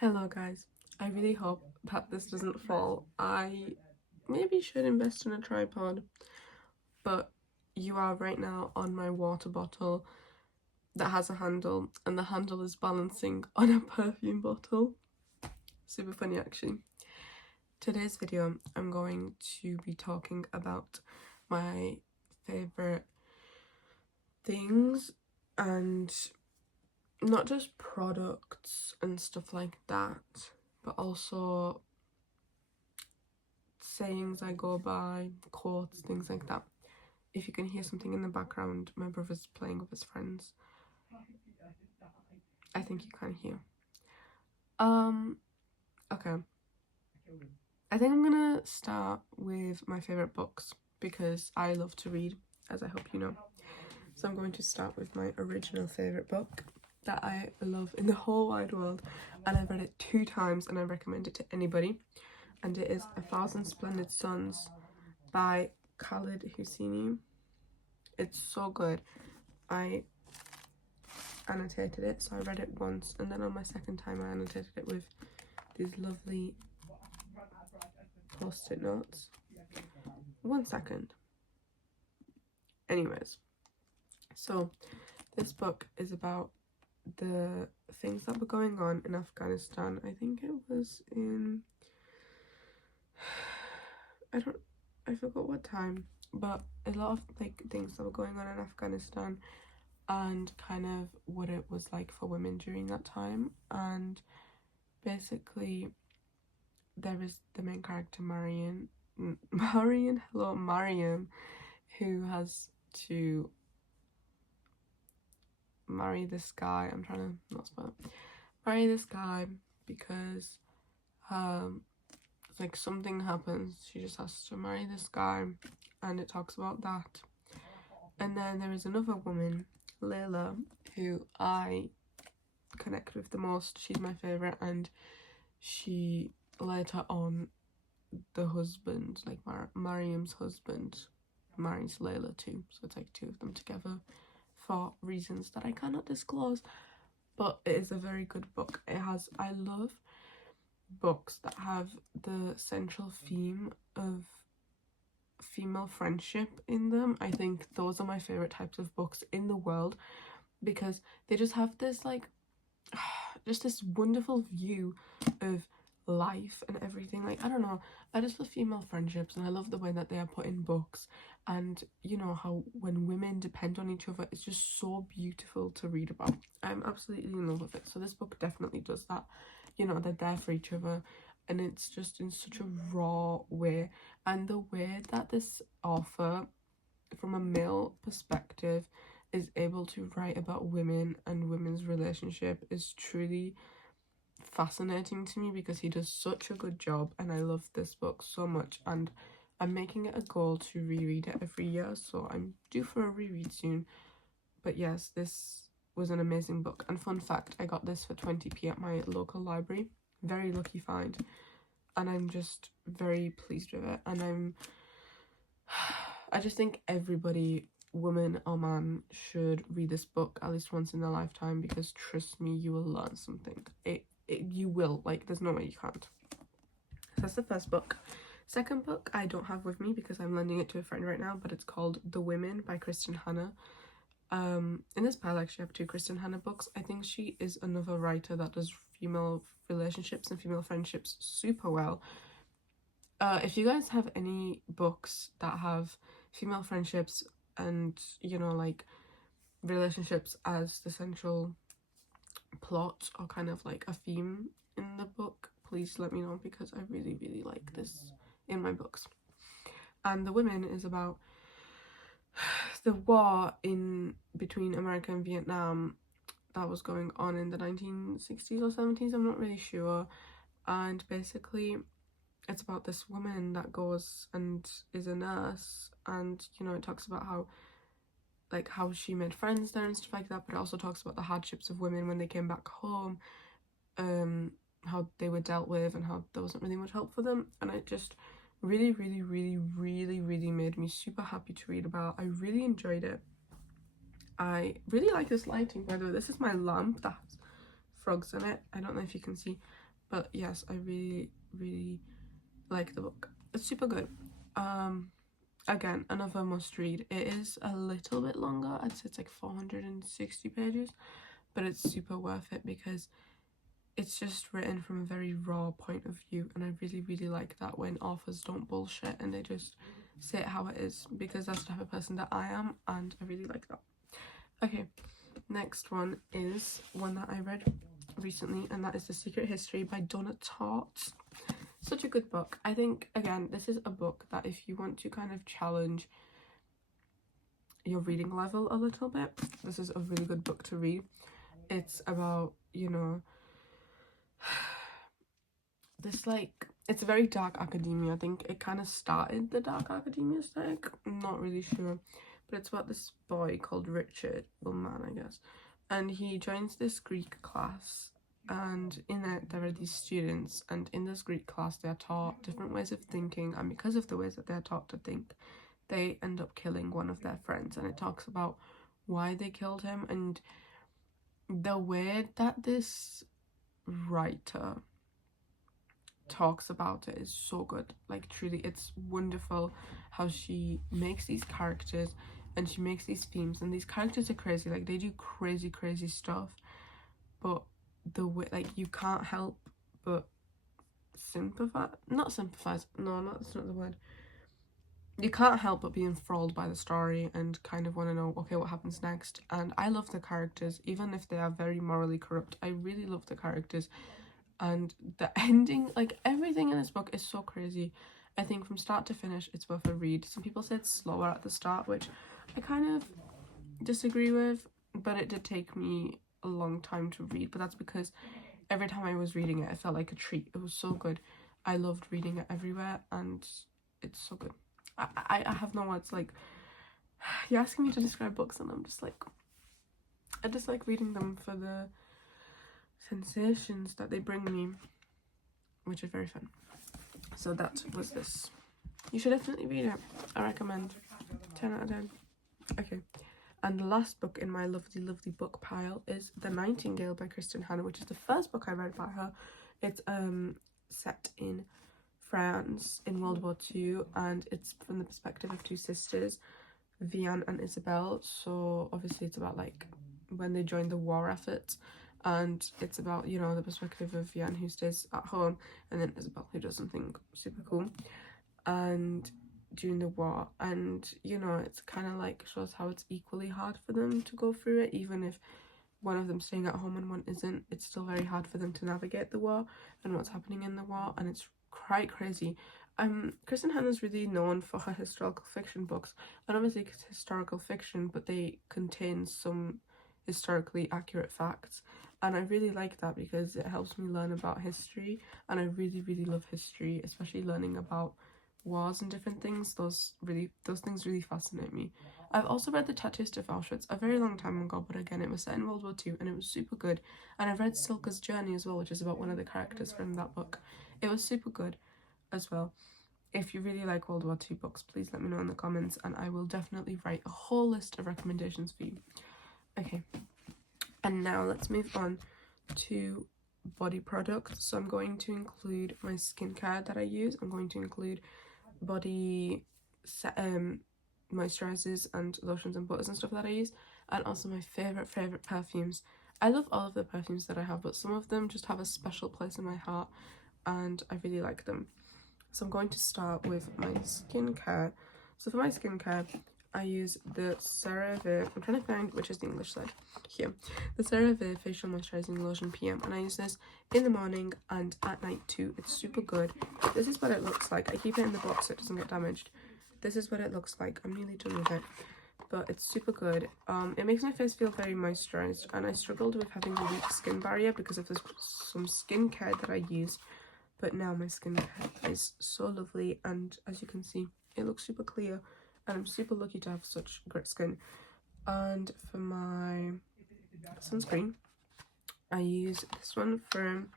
Hello guys, I really hope that this doesn't fall. I maybe should invest in a tripod, but you are right now on my water bottle that has a handle, and the handle is balancing on a perfume bottle. Super funny actually. Today's video I'm going to be talking about my favourite things, and not just products and stuff like that, but also sayings I go by, quotes, things like that. If you can hear something in the background, my brother's playing with his friends. I think you can hear. Okay. I think I'm gonna start with my favourite books because I love to read, as I hope you know. So I'm going to start with my original favourite book that I love in the whole wide world, and I've read it 2 times and I recommend it to anybody, and it is A Thousand Splendid Suns by Khaled Hosseini. It's so good. I annotated it, so I read it once, and then on my second time I annotated it with these lovely post-it notes. 1 second. Anyways, so this book is about the things that were going on in Afghanistan. I think it was in, I forgot what time, but a lot of things that were going on in Afghanistan and kind of what it was like for women during that time. And basically there is the main character Mariam, who has to marry this guy. I'm trying to not spoil it. Marry this guy because like something happens. She just has to marry this guy, and it talks about that. And then there is another woman, Layla, who I connect with the most. She's my favourite, and she later on, the husband, like Mariam's husband, marries Layla too. So it's like 2 of them together for reasons that I cannot disclose. But it is a very good book. I love books that have the central theme of female friendship in them. I think those are my favourite types of books in the world, because they just have this just this wonderful view of life and everything. Like, I don't know, I just love female friendships, and I love the way that they are put in books, and you know how when women depend on each other, it's just so beautiful to read about. I'm absolutely in love with it. So this book definitely does that. You know, they're there for each other, and it's just in such a raw way, and the way that this author, from a male perspective, is able to write about women and women's relationship is truly fascinating to me, because he does such a good job. And I love this book so much, and I'm making it a goal to reread it every year, so I'm due for a reread soon. But yes, this was an amazing book. And fun fact, I got this for 20p at my local library. Very lucky find, and I'm just very pleased with it. And I just think everybody, woman or man, should read this book at least once in their lifetime, because trust me, you will learn something. You will, like, there's no way you can't. So that's the first book. Second book I don't have with me because I'm lending it to a friend right now, but it's called The Women by Kristen Hanna. In this pile I actually have 2 Kristen Hanna books. I think she is another writer that does female relationships and female friendships super well. If you guys have any books that have female friendships and, you know, like relationships as the central plot or kind of like a theme in the book, please let me know, because I really, really like this in my books. And The Women is about the war in between America and Vietnam that was going on in the 1960s or 70s, I'm not really sure. And basically it's about this woman that goes and is a nurse, and you know, it talks about how she made friends there and stuff like that, but it also talks about the hardships of women when they came back home, how they were dealt with, and how there wasn't really much help for them. And it just really, really, really, really, really made me super happy to read about. I really enjoyed it. I really like this lighting, by the way. This is my lamp that has frogs in it. I don't know if you can see, But yes, I really like the book. It's super good. Again, another must read. It is a little bit longer. I'd say it's like 460 pages, but it's super worth it because it's just written from a very raw point of view, and I really like that when authors don't bullshit and they just say it how it is, because that's the type of person that I am, and I really like that. Okay, next one is one that I read recently, and that is The Secret History by Donna Tartt. Such a good book. I think, again, this is a book that if you want to kind of challenge your reading level a little bit, this is a really good book to read. It's about, you know, this, like, it's a very dark academia. I think it kind of started the dark academia aesthetic. I'm not really sure, but it's about this boy called Richard, or man, I guess, and he joins this Greek class, and in it there are these students, and in this Greek class they are taught different ways of thinking, and because of the ways that they're taught to think, they end up killing one of their friends, and it talks about why they killed him. And the way that this writer talks about it is so good. Like, truly, it's wonderful how she makes these characters and she makes these themes, and these characters are crazy. Like, they do crazy stuff, but the way, like, you can't help but that's not the word. You can't help but be enthralled by the story and kind of want to know, okay, what happens next. And I love the characters, even if they are very morally corrupt. I really love the characters, and the ending, like, everything in this book is so crazy. I think from start to finish it's worth a read. Some people say it's slower at the start, which I kind of disagree with, but it did take me a long time to read, but that's because every time I was reading it, it felt like a treat. It was so good. I loved reading it everywhere, and it's so good. I have no words. Like, you're asking me to describe books, and I'm just like, I just like reading them for the sensations that they bring me, which is very fun. So that was this. You should definitely read it. I recommend. 10 out of 10. Okay. And the last book in my lovely book pile is The Nightingale by Kristen Hanna, which is the first book I read by her. It's set in France in World War II, and it's from the perspective of two sisters, Vianne and Isabel. So obviously it's about, like, when they joined the war effort, and it's about, you know, the perspective of Vianne, who stays at home, and then Isabel, who does something super cool and during the war. And, you know, it's kind of like shows how it's equally hard for them to go through it, even if one of them staying at home and one isn't. It's still very hard for them to navigate the war and what's happening in the war, and it's quite crazy. Kristen Hanna's really known for her historical fiction books, and obviously it's historical fiction, but they contain some historically accurate facts, and I really like that because it helps me learn about history, and I really love history, especially learning about wars and different things. Those things really fascinate me. I've also read The Tattooist of Auschwitz a very long time ago, but again, it was set in World War II, and it was super good. And I've read Silka's Journey as well, which is about one of the characters from that book. It was super good as well. If you really like World War II books, please let me know in the comments, and I will definitely write a whole list of recommendations for you. Okay, and now let's move on to body products. So I'm going to include my skincare that I use. I'm going to include body moisturizers and lotions and butters and stuff that I use, and also my favorite perfumes. I love all of the perfumes that I have, but some of them just have a special place in my heart, and I really like them. So I'm going to start with my skincare. So for my skincare, I use the CeraVe, I'm trying to find which is the English side, here, the CeraVe Facial Moisturizing Lotion PM, and I use this in the morning and at night too. It's super good. This is what it looks like. I keep it in the box so it doesn't get damaged. This is what it looks like. I'm nearly done with it, but it's super good. It makes my face feel very moisturized, and I struggled with having a weak skin barrier because of some skincare that I use, but now my skincare is so lovely, and as you can see, it looks super clear, and I'm super lucky to have such great skin. And for my sunscreen, I use this one from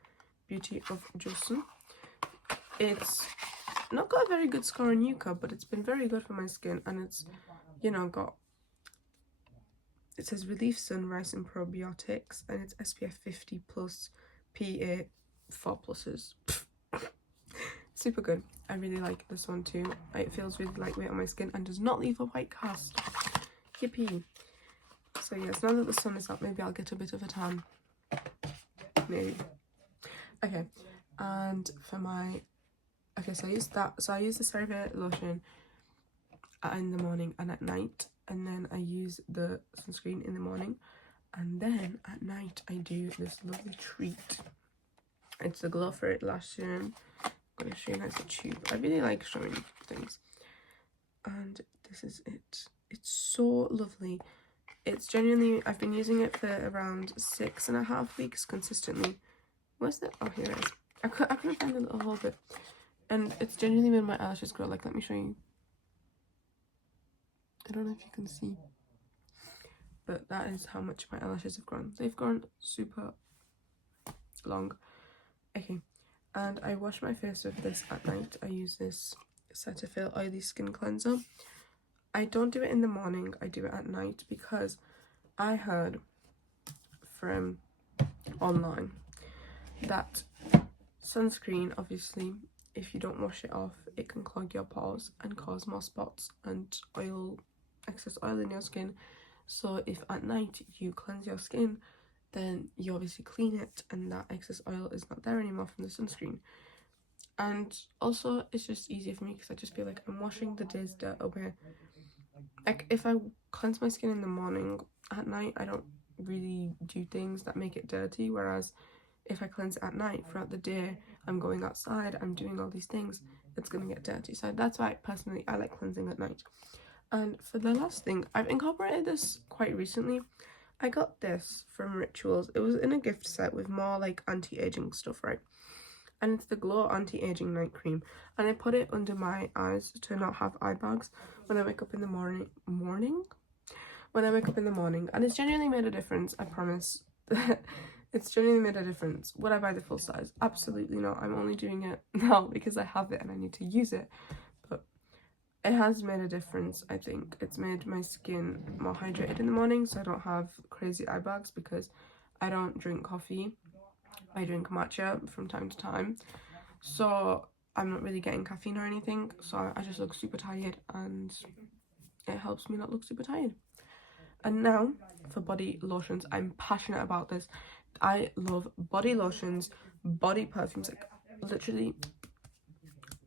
Beauty of Johnson. It's not got a very good score on Yuka, but it's been very good for my skin, and it's, you know, it says Relief Sun Rice and Probiotics, and it's SPF 50 plus PA 4 pluses. Super good. I really like this one too. It feels really lightweight on my skin and does not leave a white cast. Yippee. So yes, now that the sun is up, maybe I'll get a bit of a tan. Maybe. Okay, and for my... Okay, so I use that. So I use the CeraVe lotion in the morning and at night. And then I use the sunscreen in the morning. And then at night I do this lovely treat. It's the Glow For It Lash Serum. I'm going to show you guys the tube. I really like showing things. And this is it. It's so lovely. It's genuinely... I've been using it for around 6.5 weeks consistently. Where's the... Oh, here it is. I couldn't find a little hole bit. And it's genuinely made my eyelashes grow. Like, let me show you. I don't know if you can see. But that is how much my eyelashes have grown. They've grown super long. Okay. And I wash my face with this at night. I use this Cetaphil Oily Skin Cleanser. I don't do it in the morning. I do it at night because I heard from online that sunscreen, obviously, if you don't wash it off, it can clog your pores and cause more spots and excess oil in your skin. So if at night you cleanse your skin, then you obviously clean it and that excess oil is not there anymore from the sunscreen. And also it's just easier for me because I just feel like I'm washing the day's dirt away. Like if I cleanse my skin in the morning, at night I don't really do things that make it dirty, whereas if I cleanse it at night throughout the day, I'm going outside, I'm doing all these things, it's gonna get dirty. So that's why personally I like cleansing at night. And for the last thing, I've incorporated this quite recently. I got this from Rituals. It was in a gift set with more like anti-aging stuff, right? And it's the Glow Anti-Aging Night Cream. And I put it under my eyes to not have eye bags when I wake up in the morning. When I wake up in the morning. And it's genuinely made a difference, I promise. It's genuinely made a difference. Would I buy the full size? Absolutely not. I'm only doing it now because I have it and I need to use it. But it has made a difference, I think. It's made my skin more hydrated in the morning, so I don't have crazy eye bags because I don't drink coffee. I drink matcha from time to time. So I'm not really getting caffeine or anything. So I just look super tired and it helps me not look super tired. And now for body lotions. I'm passionate about this. I love body lotions, body perfumes, like literally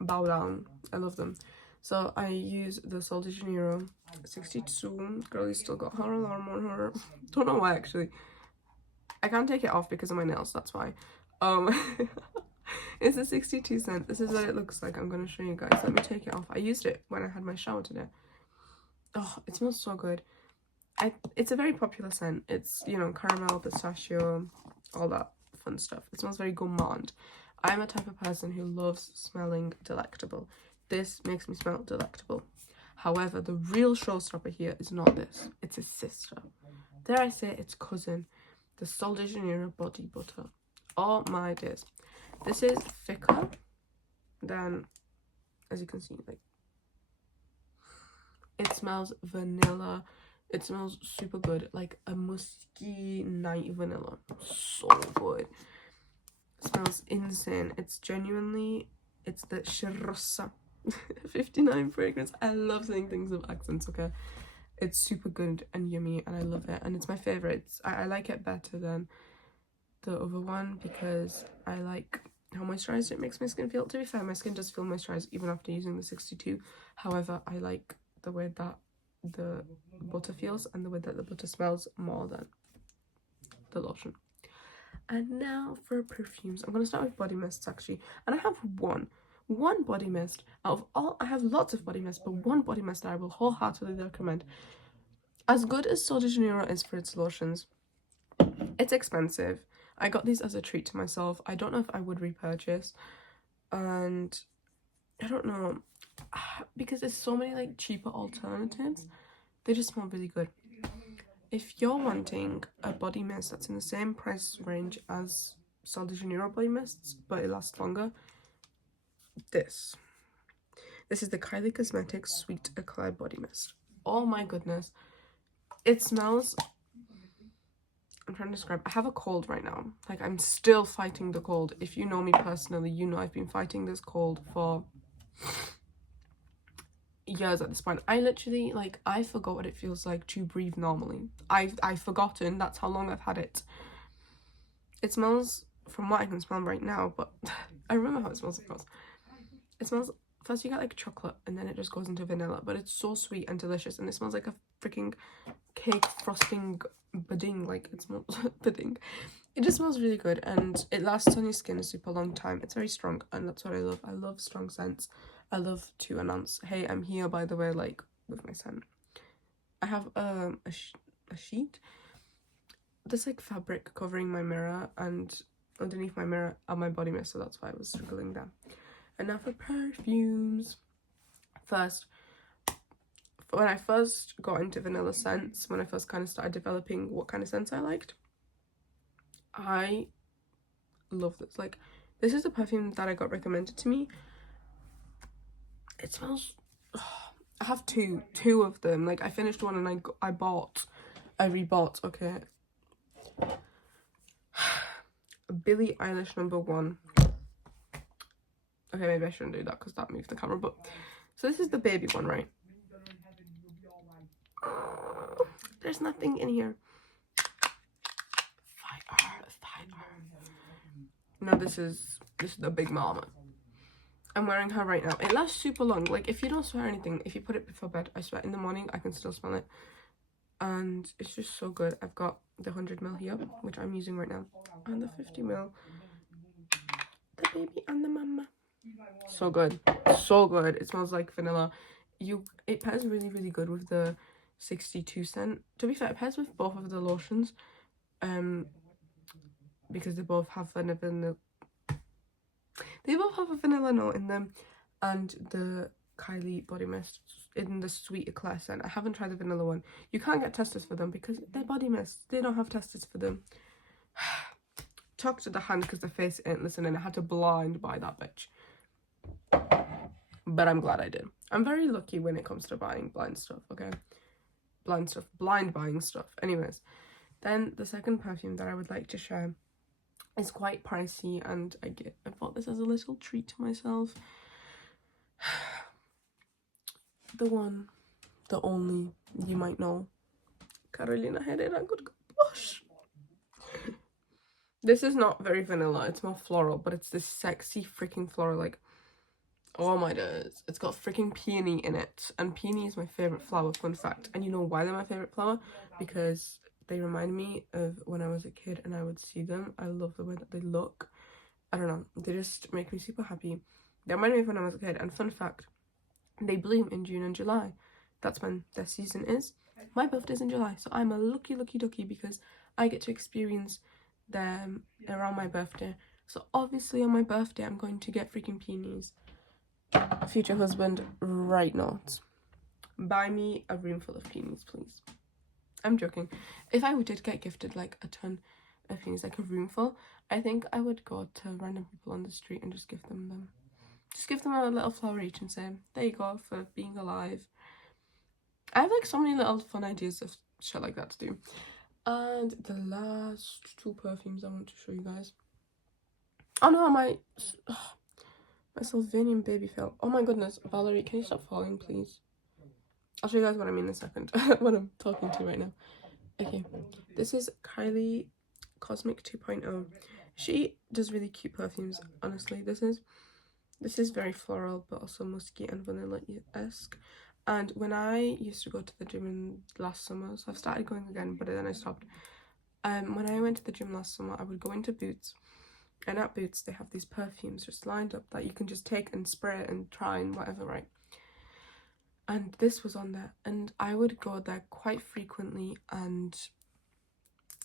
bow down. I love them. So I use the Sol de Janeiro 62. Girlie's still got her alarm on her. Don't know why actually. I can't take it off because of my nails, that's why. It's a 62 cent. This is what it looks like. I'm gonna show you guys. Let me take it off. I used it when I had my shower today. Oh, it smells so good. It's a very popular scent. It's, you know, caramel, pistachio, all that fun stuff. It smells very gourmand. I'm a type of person who loves smelling delectable. This makes me smell delectable. However, the real showstopper here is not this. It's its sister. Dare I say its cousin, the Sol de Janeiro body butter. Oh my days. This is thicker than, as you can see, like, it smells vanilla. It smells super good, like a musky night vanilla. So good. It smells insane. It's genuinely, it's the xoxo 59 fragrance. I love saying things with accents, okay? It's super good and yummy and I love it. And it's my favourite. I like it better than the other one because I like how moisturised it makes my skin feel. To be fair, my skin does feel moisturised even after using the 62. However, I like the way that the butter feels and the way that the butter smells more than the lotion. And now for perfumes. I'm going to start with body mists actually. And I have one body mist out of all. I have lots of body mists, but one body mist that I will wholeheartedly recommend. As good as Sol de Janeiro is for its lotions, it's expensive. I got these as a treat to myself. I don't know if I would repurchase, and I don't know, because there's so many like cheaper alternatives. They just smell really good. If you're wanting a body mist that's in the same price range as Sol de Janeiro body mists, but it lasts longer, this is the Kylie Cosmetics Sweet Eclair Body Mist. Oh my goodness. It smells I'm trying to describe. I have a cold right now. Like, I'm still fighting the cold. If you know me personally, you know I've been fighting this cold for years at this point. I literally, like, I forgot what it feels like to breathe normally. I've forgotten. That's how long I've had it. It smells, from what I can smell right now, but I remember how it smells, of course. It smells, first you get like chocolate and then it just goes into vanilla, but it's so sweet and delicious, and it smells like a freaking cake frosting pudding. Like, it smells pudding. It just smells really good, and it lasts on your skin a super long time. It's very strong, and that's what I love. I love strong scents. I love to announce, hey, I'm here, by the way, like, with my scent. I have a sheet, this like fabric covering my mirror, and underneath my mirror are my body mist, so that's why I was struggling there. And now for perfumes. First, when I first got into vanilla scents, when I first kind of started developing what kind of scents I liked, I love this. Like, this is a perfume that I got recommended to me. It smells, I have two of them. Like, I finished one and I rebought, okay, Billie Eilish #1. Okay, maybe I shouldn't do that because that moved the camera, but so this is the baby one, right? There's nothing in here. Fire. No, this is the big mama. I'm wearing her right now. It lasts super long. Like, if you don't swear anything, if you put it before bed, I swear in the morning I can still smell it, and it's just so good. I've got the 100ml here, which I'm using right now, and the 50ml. The baby and the mama. So good, so good. It smells like vanilla. It pairs really, really good with the 62 scent. To be fair, it pairs with both of the lotions, because they both have vanilla. They both have a vanilla note in them, and the Kylie body mist in the sweet eclair scent. I haven't tried the vanilla one. You can't get testers for them because they're body mists. They don't have testers for them. Talk to the hand because the face ain't listening. I had to blind buy that bitch. But I'm glad I did. I'm very lucky when it comes to buying blind stuff, okay? Blind buying stuff. Anyways, then the second perfume that I would like to share is quite pricey, and I bought this as a little treat to myself. The one, the only, you might know, Carolina Herrera Good Blush. This is not very vanilla, it's more floral, but it's this sexy freaking floral, like, oh my days. It's got freaking peony in it, and peony is my favourite flower, fun fact. And you know why they're my favourite flower? Because they remind me of when I was a kid and I would see them. I love the way that they look. I don't know, they just make me super happy. They remind me of when I was a kid, and fun fact, they bloom in June and July. That's when their season is. My birthday's in July, so I'm a lucky ducky because I get to experience them around my birthday. So obviously on my birthday I'm going to get freaking peonies. Future husband, right not. Buy me a room full of peonies, please. I'm joking. If I did get gifted like a ton of peonies, like a room full, I think I would go to random people on the street and just give them. Just give them a little flower each and say, there you go for being alive. I have like so many little fun ideas of shit like that to do. And the last two perfumes I want to show you guys. Oh no, my Sylvanian baby fell. Oh my goodness, Valerie, can you stop falling, please? I'll show you guys what I mean in a second. What I'm talking to right now. Okay, this is Kylie Cosmic 2.0. She does really cute perfumes, honestly. This is very floral, but also musky and vanilla-esque. And when I used to go to the gym last summer, so I've started going again, but then I stopped. When I went to the gym last summer, I would go into Boots, and at Boots they have these perfumes just lined up that you can just take and spray and try and whatever, right? And this was on there, and I would go there quite frequently and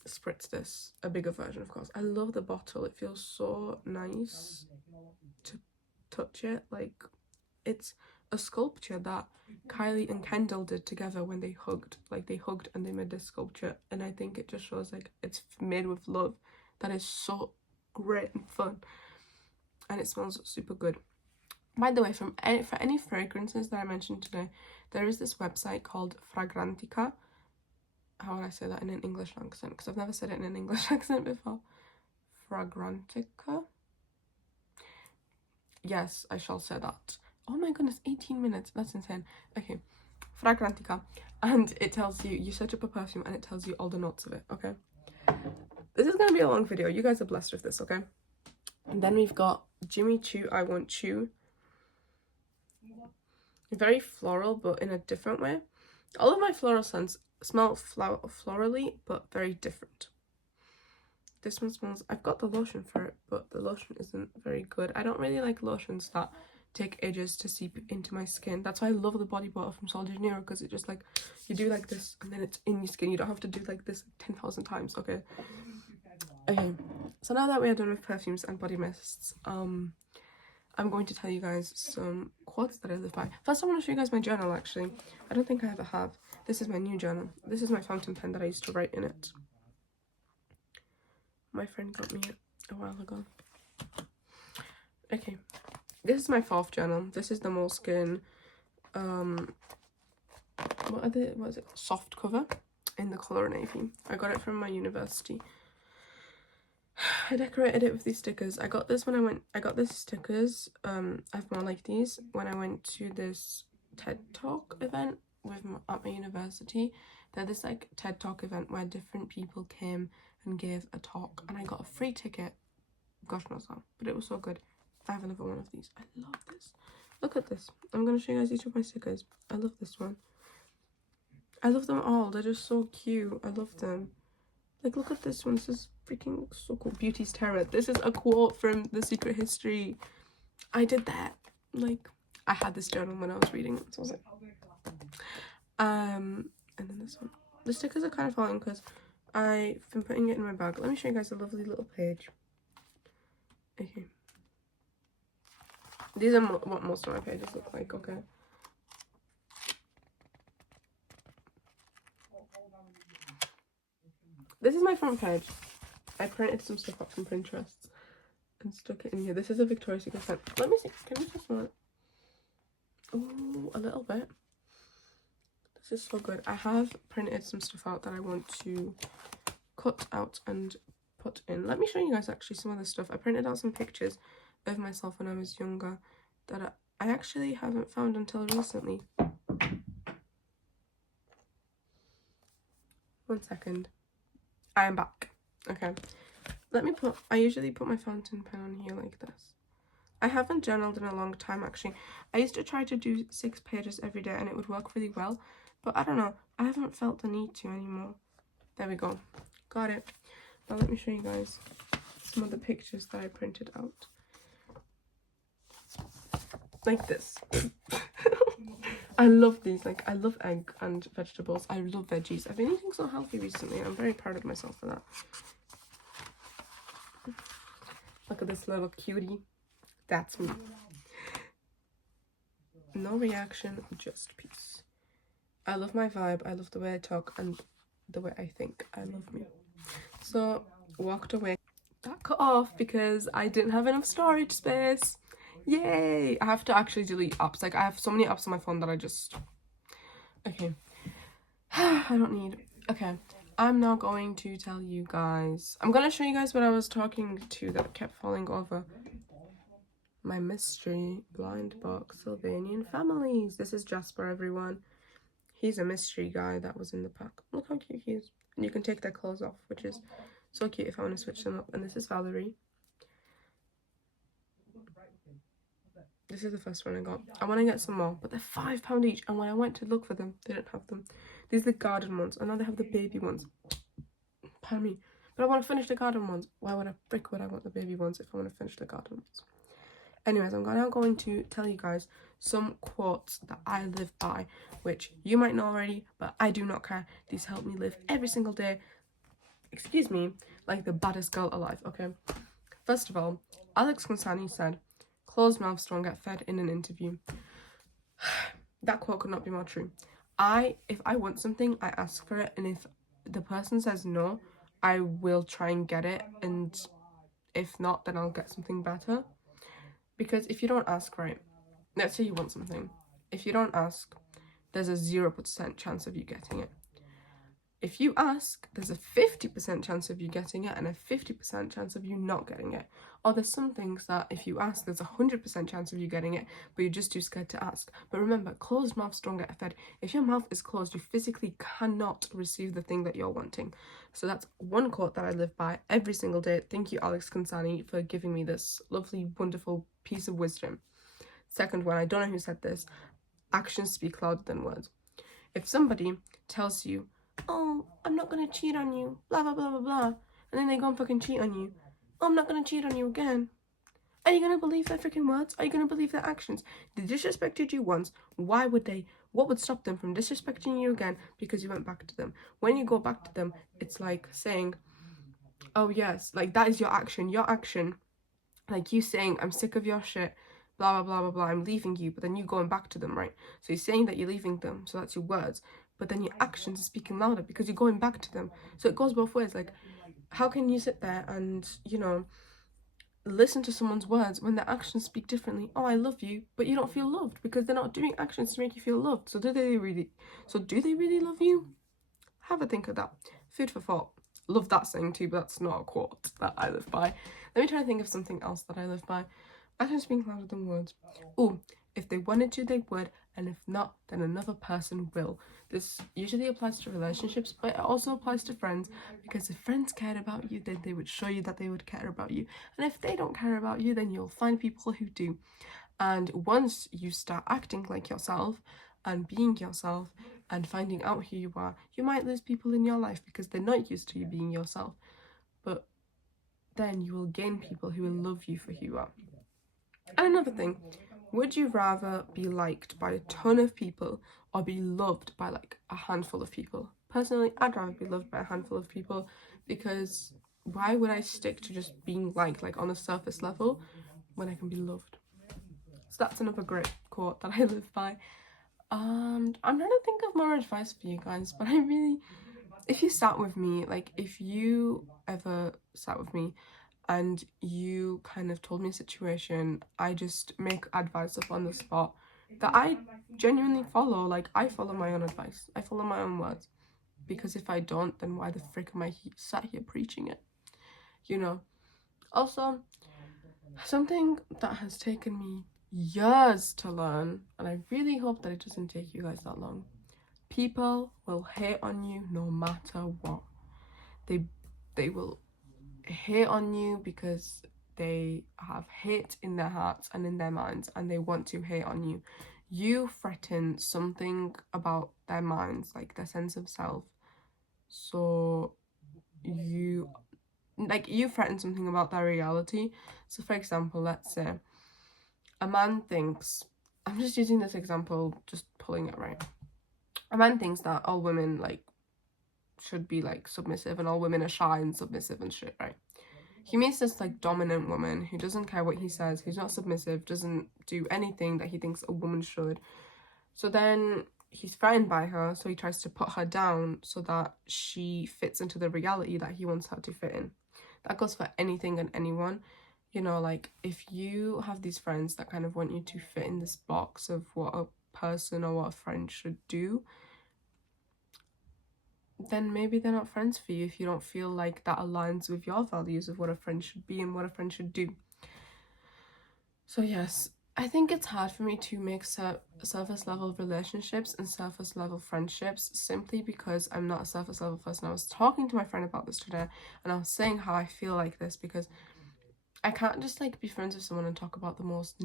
spritz this, a bigger version of course. I love the bottle, it feels so nice to touch it. Like, it's a sculpture that Kylie and Kendall did together when they hugged. Like, they hugged and they made this sculpture, and I think it just shows like it's made with love. That is so great and fun, and it smells super good. By the way, for any fragrances that I mentioned today, there is this website called Fragrantica. how would I say that in an English accent? Because I've never said it in an English accent before. Fragrantica. Yes, I shall say that. Oh my goodness, 18 minutes. That's insane. Okay, Fragrantica. And it tells you, you search up a perfume and it tells you all the notes of it, okay? This is going to be a long video. You guys are blessed with this, okay? And then we've got Jimmy Choo, I Want Choo. Very floral, but in a different way. All of my floral scents smell florally, but very different. This one smells... I've got the lotion for it, but the lotion isn't very good. I don't really like lotions that take ages to seep into my skin. That's why I love the body butter from Sol de Janeiro, because it just like, you do like this and then it's in your skin. You don't have to do like this 10,000 times, okay? Okay, so now that we are done with perfumes and body mists, I'm going to tell you guys some quotes that I live by. First, I want to show you guys my journal, actually. I don't think I ever have. This is my new journal. This is my fountain pen that I used to write in it. My friend got me it a while ago. Okay, this is my 4th journal. This is the Moleskine, what is it? Soft cover in the colour navy. I got it from my university. I decorated it with these stickers. I got this stickers. I have more like these when I went to this TED Talk event at my university. They're this like TED Talk event where different people came and gave a talk, and I got a free ticket. Gosh knows how, but it was so good. I have another one of these. I love this. Look at this. I'm going to show you guys each of my stickers. I love this one. I love them all. They're just so cute. I love them. Like, look at this one. This is freaking so cool. Beauty's Terror. This is a quote from The Secret History. I did that. Like, I had this journal when I was reading it, so I was like... and then this one. The stickers are kind of falling because I've been putting it in my bag. Let me show you guys a lovely little page. Okay. These are what most of my pages look like, okay? This is my front page. I printed some stuff up from Pinterest and stuck it in here. This is a Victoria's Secret scent. Let me see. Can you just smell it? Oh, a little bit. This is so good. I have printed some stuff out that I want to cut out and put in. Let me show you guys actually some of the stuff. I printed out some pictures of myself when I was younger that I actually haven't found until recently. 1 second. I am back. Okay. I usually put my fountain pen on here like this. I haven't journaled in a long time, actually. I used to try to do 6 pages every day and it would work really well. But I don't know. I haven't felt the need to anymore. There we go. Got it. Now let me show you guys some of the pictures that I printed out. Like this. I love these. Like, I love egg and vegetables. I love veggies. I've been eating so healthy recently and I'm very proud of myself for that. Look at this little cutie. That's me. No reaction, just peace. I love my vibe. I love the way I talk and the way I think. I love me. So, walked away. That cut off because I didn't have enough storage space. Yay! I have to actually delete apps. Like, I have so many apps on my phone that I just... Okay. I don't need... Okay. I'm now going to tell you guys... I'm going to show you guys what I was talking to that kept falling over. My mystery blind box, Sylvanian families. This is Jasper, everyone. He's a mystery guy that was in the pack. Look how cute he is. And you can take their clothes off, which is so cute if I want to switch them up. And this is Valerie. This is the first one I got. I want to get some more, but they're £5 each. And when I went to look for them, they didn't have them. These are the garden ones, and now they have the baby ones. Pardon me. But I want to finish the garden ones. Why would I want the baby ones if I want to finish the garden ones? Anyways, I'm now going to tell you guys some quotes that I live by, which you might know already, but I do not care. These help me live every single day, excuse me, like the baddest girl alive, okay? First of all, Alex Consani said, "Closed mouths don't get fed" in an interview. That quote could not be more true. If I want something, I ask for it, and if the person says no, I will try and get it, and if not, then I'll get something better. Because if you don't ask, right, let's say you want something. If you don't ask, there's a 0% chance of you getting it. If you ask, there's a 50% chance of you getting it and a 50% chance of you not getting it. Or there's some things that if you ask, there's a 100% chance of you getting it, but you're just too scared to ask. But remember, closed mouths don't get fed. If your mouth is closed, you physically cannot receive the thing that you're wanting. So that's one quote that I live by every single day. Thank you, Alex Consani, for giving me this lovely, wonderful piece of wisdom. Second one, I don't know who said this. Actions speak louder than words. If somebody tells you, oh, I'm not gonna cheat on you, blah blah blah blah blah, and then they go and fucking cheat on you, oh, I'm not gonna cheat on you again, are you gonna believe their freaking words? Are you gonna believe their actions? They disrespected you once. Why would they? What would stop them from disrespecting you again because you went back to them? When you go back to them, it's like saying, oh yes, like that is your action. Your action, like you saying, I'm sick of your shit, blah blah blah blah blah, I'm leaving you, but then you going back to them, right? So you're saying that you're leaving them, so that's your words, but then your actions are speaking louder because you're going back to them. So it goes both ways. Like, how can you sit there and, you know, listen to someone's words when their actions speak differently? Oh, I love you, but you don't feel loved because they're not doing actions to make you feel loved. So do they really love you? Have a think of that. Food for thought. Love that saying too, but that's not a quote that I live by. Let me try to think of something else that I live by. Actions speak louder than words. Oh, if they wanted to, they would, and if not, then another person will. This usually applies to relationships, but it also applies to friends, because if friends cared about you, then they would show you that they would care about you. And if they don't care about you, then you'll find people who do. And once you start acting like yourself and being yourself and finding out who you are, you might lose people in your life because they're not used to you being yourself. But then you will gain people who will love you for who you are. And another thing, would you rather be liked by a ton of people or be loved by like a handful of people? Personally, I'd rather be loved by a handful of people, because why would I stick to just being liked like on a surface level when I can be loved? So that's another great quote that I live by. I'm trying to think of more advice for you guys, but if you sat with me, like if you ever sat with me and you kind of told me a situation, I just make advice up on the spot that I genuinely follow. Like, I follow my own advice. I follow my own words. Because if I don't, then why the frick am I sat here preaching it? You know? Also, something that has taken me years to learn, and I really hope that it doesn't take you guys that long. People will hate on you no matter what. They will hate on you because they have hate in their hearts and in their minds, and they want to hate on you. You threaten something about their minds, like their sense of self. So you threaten something about their reality. So for example, let's say a man thinks, I'm just using this example, just pulling it right. A man thinks that all women like should be like submissive and all women are shy and submissive and shit, right? He meets this like dominant woman who doesn't care what he says, who's not submissive, doesn't do anything that he thinks a woman should. So then he's threatened by her, so he tries to put her down so that she fits into the reality that he wants her to fit in. That goes for anything and anyone. You know, like if you have these friends that kind of want you to fit in this box of what a person or what a friend should do, then maybe they're not friends for you if you don't feel like that aligns with your values of what a friend should be and what a friend should do. So yes, I think it's hard for me to make surface level relationships and surface level friendships simply because I'm not a surface level person. I was talking to my friend about this today and I was saying how I feel like this because I can't just like be friends with someone and talk about the most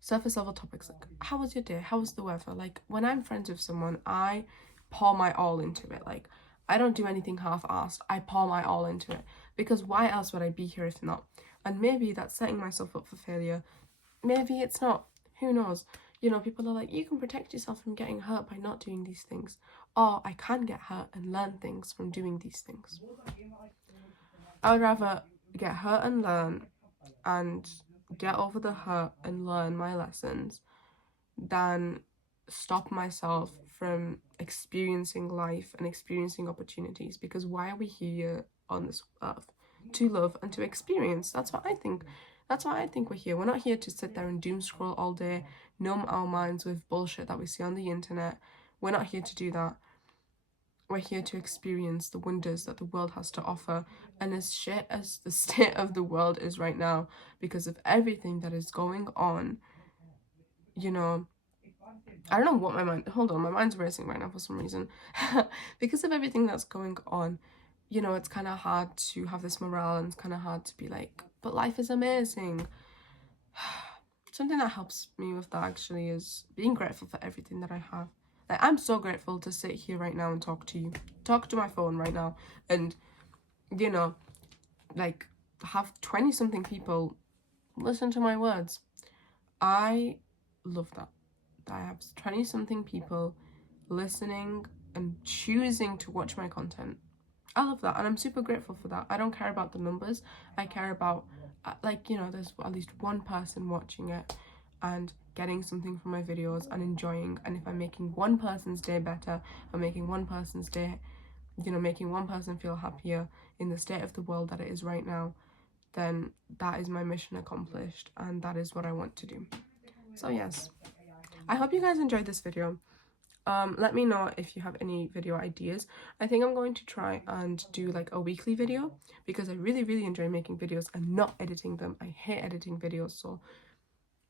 surface level topics. Like, how was your day? How was the weather? Like, when I'm friends with someone, I pour my all into it. Like, I don't do anything half-assed. I pour my all into it, because why else would I be here if not? And maybe that's setting myself up for failure. Maybe it's not. Who knows? You know, people are like, you can protect yourself from getting hurt by not doing these things. Or I can get hurt and learn things from doing these things. I would rather get hurt and learn and get over the hurt and learn my lessons than stop myself from experiencing life and experiencing opportunities. Because why are we here on this earth? To love and to experience. That's what I think. That's why I think we're here. We're not here to sit there and doom scroll all day, numb our minds with bullshit that we see on the internet. We're not here to do that. we're here to experience the wonders that the world has to offer. And as shit as the state of the world is right now, because of everything that is going on, you know, I don't know what my mind's racing right now for some reason. Because of everything that's going on, you know, it's kind of hard to have this morale, and it's kind of hard to be like, but life is amazing. Something that helps me with that actually is being grateful for everything that I have. Like, I'm so grateful to sit here right now and talk to you, talk to my phone right now, and, you know, like, have 20 something people listen to my words. I love that. I have 20 something people listening and choosing to watch my content. I love that, and I'm super grateful for that. I don't care about the numbers. I care about, like, you know, there's at least one person watching it and getting something from my videos and enjoying. And if I'm making one person's day better, I'm making one person's day, you know, making one person feel happier in the state of the world that it is right now, then that is my mission accomplished, and that is what I want to do. So yes, I hope you guys enjoyed this video. Let me know if you have any video ideas. I think I'm going to try and do like a weekly video, because I really enjoy making videos and not editing them. I hate editing videos, so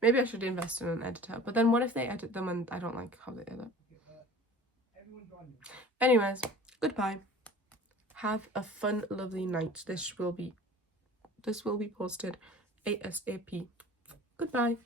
maybe I should invest in an editor. But then what if they edit them and I don't like how they edit? Anyways, goodbye. Have a fun, lovely night. This will be posted ASAP. Goodbye.